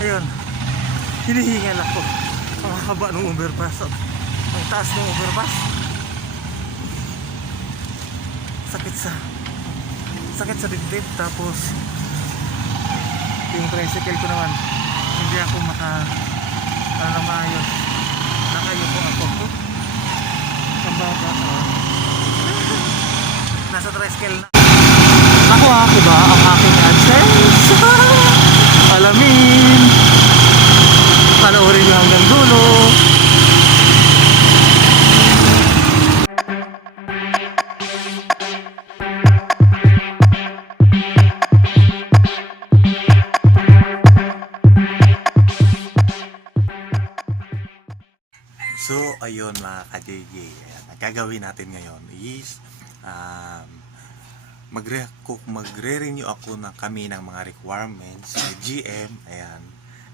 Ayun, hinihingal ako. Ang haba ng overpass. Ang taas ng overpass. Sakit sa dibdib. Tapos yung tricycle ko naman, hindi ako maayos. Nakayuko ako. Ang baba. Nasa tricycle na. Ako diba? Ang aking AdSense. Alamin. Panoorin nyo hanggang dulo. So, ayun mga ka-JJ, ang gagawin natin ngayon is magre-renew ako ng kami ng mga requirements sa GM, ayan,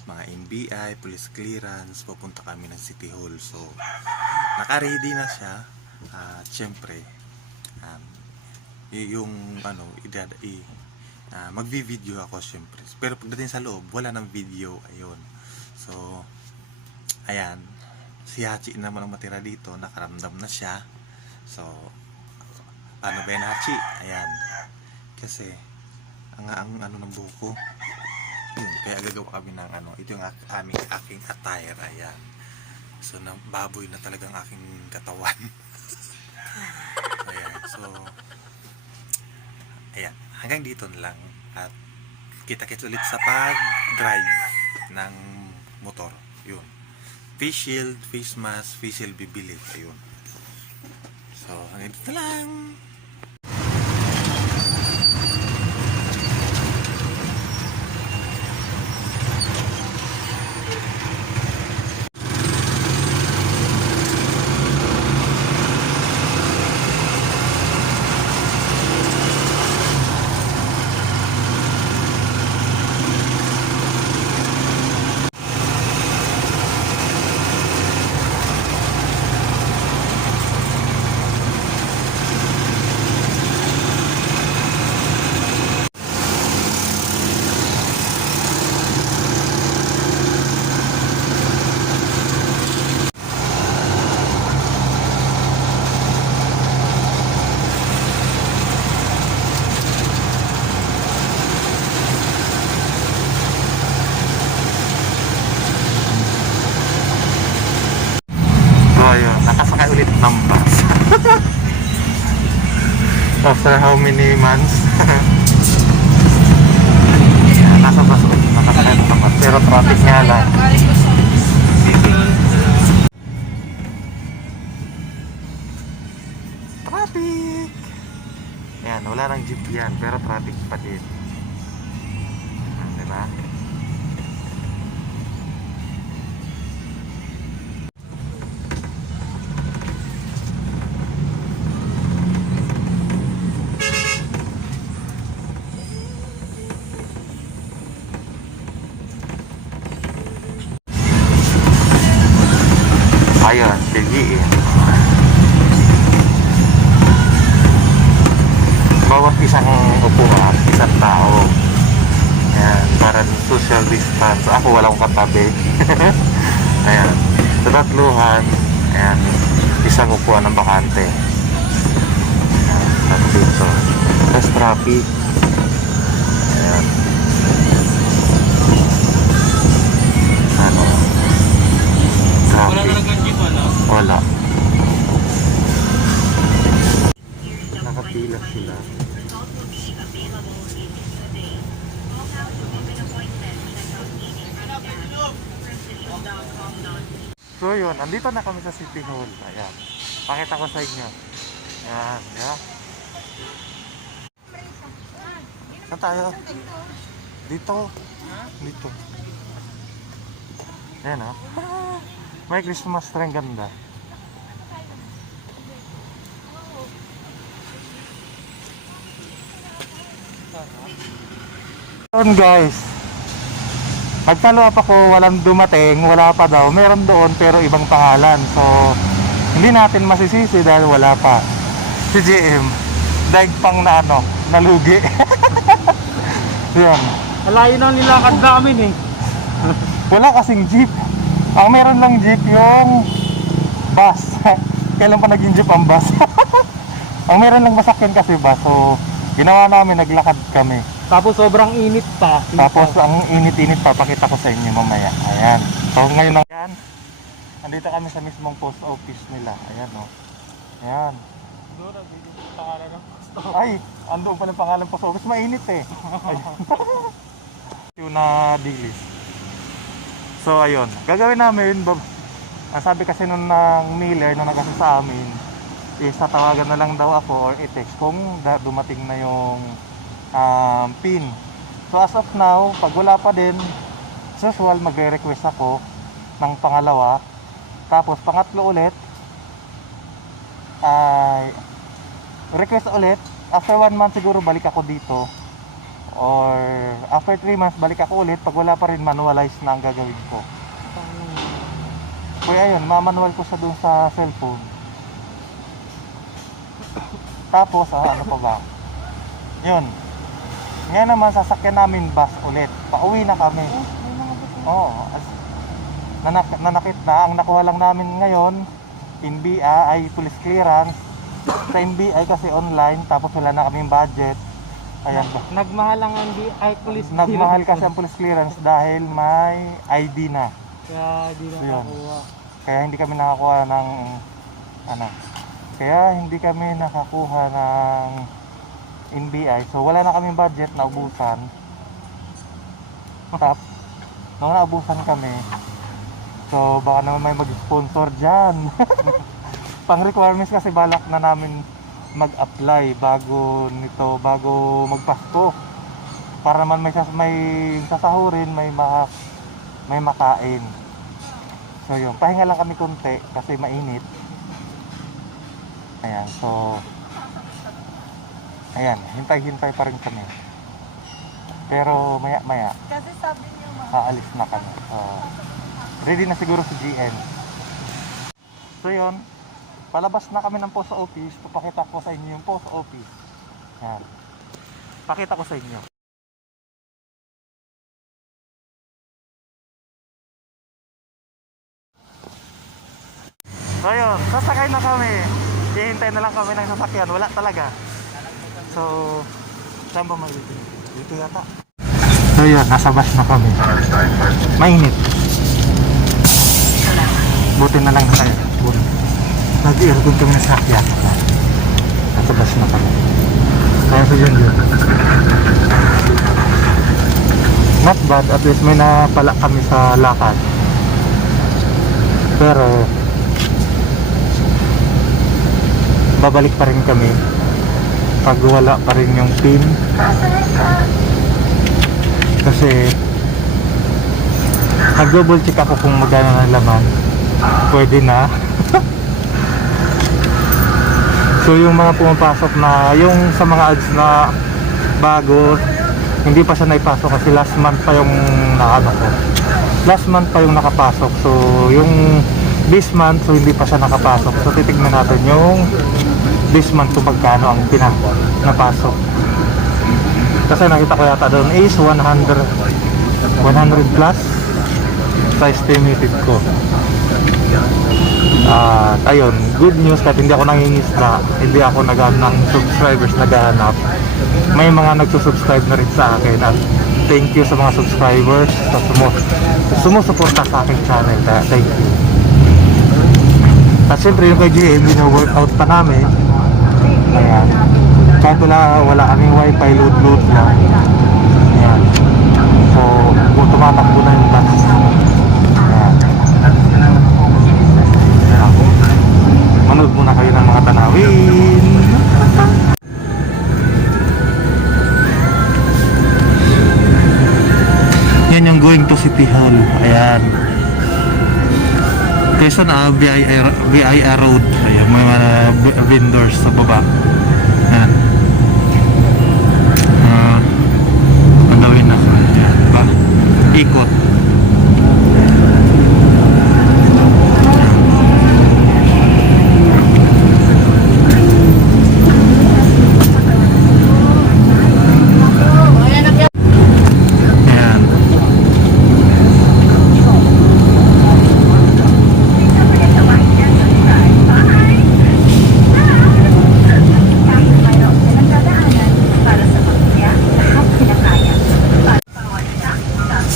mga NBI, police clearance, pupunta kami ng City Hall. So, naka-ready na siya. Syempre, yung magvi-video ako syempre. Pero pagdating sa loob, wala ng video, ayun. So, ayan. Si Hachi naman ang matira dito, nakaramdam na siya. So, paano ba yan, Hachi? Ayan. Kasi, ang ng buko. Yun, kaya gagawa kami ng ito yung aking attire, ayan. So, baboy na talagang aking katawan. Ayan, so, ayan. Hanggang dito na lang. At kita-kits ulit sa pag-drive ng motor. Yun. Face shield, face mask, face shield bibili. Ayun. So, hanggang dito lang. Ayun, nakasakay ulit ng bus. After how many months? Nasa bus ulit, nakasakay ng bus. Pero traffic nga lang. Traffic! Ayan, wala nang jeep yan, pero traffic pa din. Diba? Ayun, sige. Bawat isang upuan, isang tao. Ayan, para social distance. Ako walang katabi. Ayan, sa tatluhan, ayan, isang upuan ng bakante. Ayan, at dito. Tapos traffic. Ayan. Wala. Nakapila sila. So yun, andito na kami sa City Hall. Ayan. Pakita ko sa inyo. Ayan, ayan. Saan tayo? Dito. Dito. Ayan o. May Christmas tree, ang ganda. Yun guys, nag-follow up ako, walang dumating, wala pa daw. Meron doon pero ibang pangalan. So, hindi natin masisisi dahil wala pa. Si GM, daig pang nalugi. Yan. Alayo na nilakad namin eh. Wala kasing jeep. Ang meron lang jeep yung bus. Kailan pa naging jeep ang bus? Ang meron lang masakyan kasi bus. So, ginawa namin, naglakad kami. Tapos sobrang init pa. Tapos ang init-init pa, pakita ko sa inyo mamaya. Ayan. So ngayon lang yan. Andito kami sa mismong post office nila. Ayan o. Ayan. Doon, nabigyan yung pangalan ng post. Ay, andun pa ng pangalan post office. Mainit eh. Yung na dilis. So ayun. Gagawin namin. Ang sabi kasi nun ng Miller na nag-asa sa amin is tatawagan na lang daw ako or i-text kung dumating na yung pin. So as of now, pag wala pa din, as usual, magre-request ako ng pangalawa. Tapos pangatlo ulit ay request ulit. After 1 month siguro balik ako dito, or after 3 months balik ako ulit. Pag wala pa rin, manualize na ang gagawin ko. Kaya yun, mamanual ko sa doon sa cellphone. Tapos ano pa ba, yun. Ngayon naman, sasakyan namin bus ulit. Pauwi na kami. Oo. Nanakit na. Ang nakuha lang namin ngayon, NBI ay police clearance. Sa NBI kasi online, tapos wala na kaming budget. Ayan ba. Nagmahal ang NBI police clearance. Nagmahal kasi ang police clearance dahil may ID na. Kaya di na nakakuha. Kaya hindi kami nakakuha ng Kaya hindi kami nakakuha ng NBI. So wala na kaming budget, naubusan. Nung naubusan kami, so baka naman may mag-sponsor dyan. Pang requirements kasi balak na namin mag-apply bago magpasko. Para naman may sasahurin, may makain. So yun, pahinga lang kami konti kasi mainit. Ayan, so ayan, hintay-hintay pa rin kami. Pero maya-maya, Kasi sabi niyo aalis na kami. Ready na siguro si GM. So yun, palabas na kami ng post office. Papakita ko sa inyo yung post office. Ayan. Pakita ko sa inyo. So yun, sasakay na kami. Hihintay na lang kami ng sasakyan. Wala talaga. So, saan ba mag-dito? Dito yata. So yun, nasa bus na kami. Mainit. Buti na lang na kayo. Nag-aircon kami ng sasakyan. Nasa bus na kami. Kaya so yun. Not bad, at least may napala kami sa lakad. Pero babalik pa rin kami pag wala pa rin yung pin, kasi nag-double check ako kung magkano ng laman. Pwede na. So yung mga pumapasok na yung sa mga ads na bago, hindi pa siya naipasok kasi last month pa yung nakapasok. So yung this month, so hindi pa siya nakapasok. So titignan natin yung this month kung magkano ang napasok. Kasi nakita ko yata doon is 100 plus sa estimated ko. At ayun, good news, kahit hindi ako nangingisda, hindi ako ng subscribers naghahanap, may mga nagsusubscribe na rin sa akin. At thank you sa mga subscribers sa sumusuporta sa aking channel. Thank you. At syempre yung kay GM, workout pa namin. Ayan. Kahit wala kaming wifi, load lang. Ayan. So, tumatakbo na yung tax. Ayan. Manood muna kayo ng mga tanawin. Yan yung going to City Hall. Ayan. Quezon BIA Road. Ayan, may mga vendors sa baba. Ayan. Ang gawin na. Ayan, ba? Ikot. Ayan.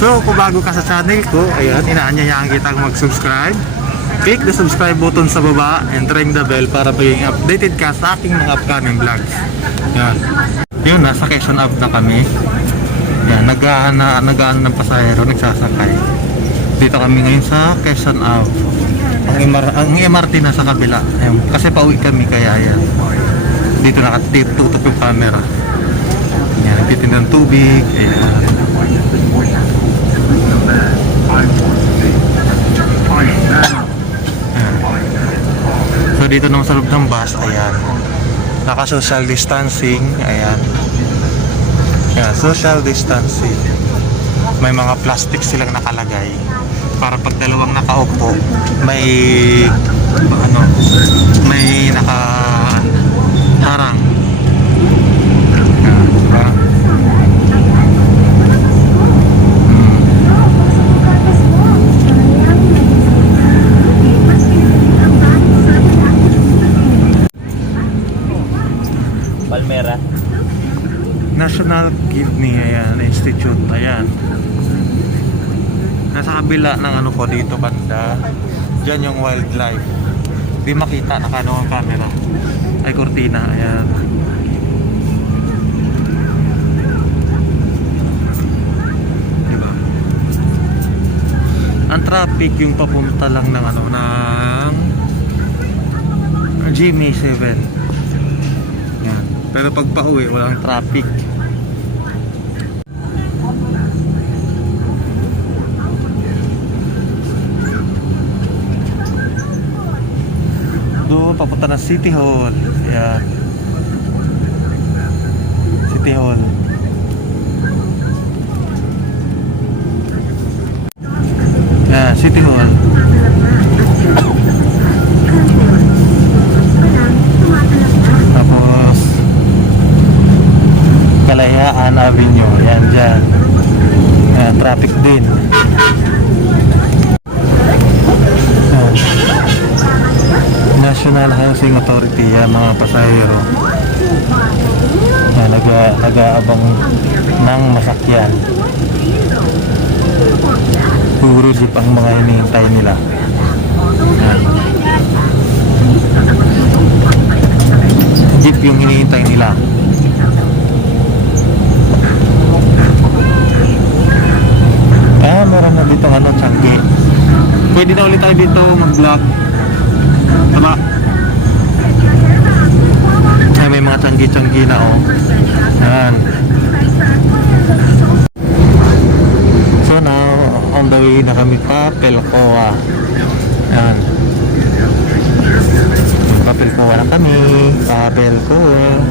So, kung bago ka sa channel ko, ayan, inaanyayaan kitang mag-subscribe. Click the subscribe button sa baba and ring the bell para maging updated ka sa aking mga upcoming vlogs. Yan. Yun, nasa Quezon Ave na kami. Yan, nagaan ng pasahero, nagsasakay. Dito kami ngayon sa Quezon Ave. Ang MRT na sa kabila. Ayan, kasi pauwi kami kaya yan. Dito nakatutup yung camera. Yan, nagtitinda ng tubig. Ayan. So dito naman sa loob ng bus, ayan, naka social distancing, ayan, ayan, social distancing. May mga plastic silang nakalagay para pag dalawang nakaupo may may nakaharang. Ayan, diba? Palmera. National Kidney, ayan, Institute, ayan. Nasa kabila ng ano ko dito banda. Diyan yung wildlife. Di makita, nakano ang camera. Ay, kortina, ayan. Diba? Ang traffic yung papunta lang ng ano, ng GMA7. Yan. Pero pag pauwi, walang traffic. Doon, papunta na City Hall. Yan. City Hall. Yan, City Hall. Tapos Kalayaan Avenue, yan dyan. Yan, traffic din. Yan. National Housing Authority, yan mga pasahero. Yan, nag-aabang ng masakyan. Puro jeep ang mga hinihintay nila. Yan. Jeep yung hinihintay nila. Meron na dito ano, Changi. Pwede na ulit tayo dito mag-vlog. Diba? Ay, may mga Changi na oh. Yan. So now, on the way na kami pa Pelcoa. Yan. Pa Pelcoa na kami. Pa Pelcoa.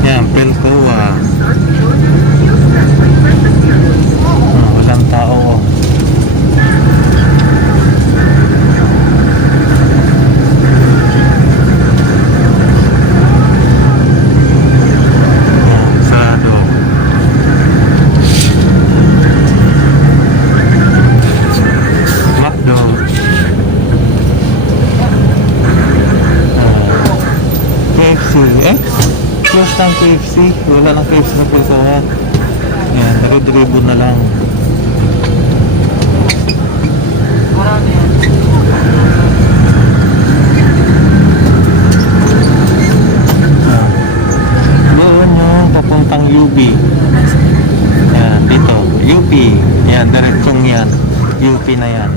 Yan, Pelcoa. Walang tao. Sarado. McDo. KFC. Close ng KFC. Wala ng KFC na Pelcoa. Yan, nag-dribo na lang. Doon yung papuntang UP. Yan, dito. UP. Yan, diretsong yan. UP na yan.